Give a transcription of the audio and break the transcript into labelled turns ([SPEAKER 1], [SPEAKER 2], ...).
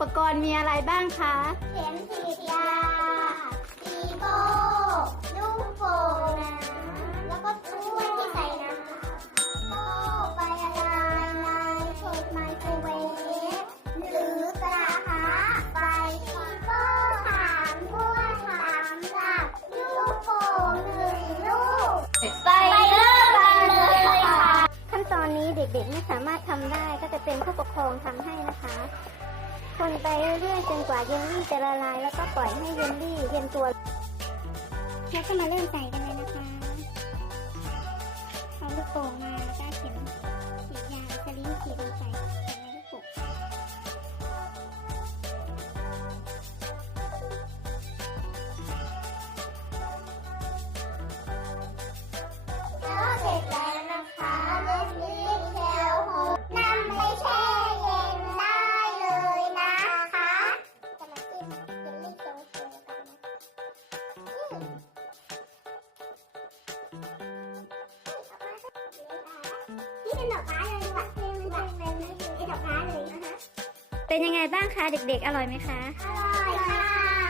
[SPEAKER 1] ปกรณ์มีอะไรบ้างคะ
[SPEAKER 2] เข็มฉีดยาปีโป้ลูกโป่งน้ำแล้วก็ถ้วยที่ใส่น้ำโป้ไปอะไรในเทปไมโครเวฟหรือกระทะไฟปีโป้สามถ้วยสามหลักลูกโป่งหนึ่งลูก
[SPEAKER 1] ไปเริ่มกันเลยค่ะ
[SPEAKER 2] ขั้นตอนนี้เด็กๆไม่สามารถทำได้ก็จะเป็นผู้ปกครองทำให้นะคะ คนไปเรื่อยๆจนกว่าเยลลี่จะละลาย แล้วก็ปล่อยให้เยลลี่เย็นตัว แล้วก็มาเริ่มใส่กันเลยนะคะ เอาลูกโป่งมาแล้วก็เข็ม เป็นดอกไม้เลยดีกว่าเป็นแบบเป็นไม่ถึงไอ้ดอกไม้เลยนะคะ
[SPEAKER 1] เป็นยังไงบ้างคะเด็กๆ อร่อยไหมคะ
[SPEAKER 2] อร่อยค่ะวันนี้เราขอตัวลาก่อนนะคะ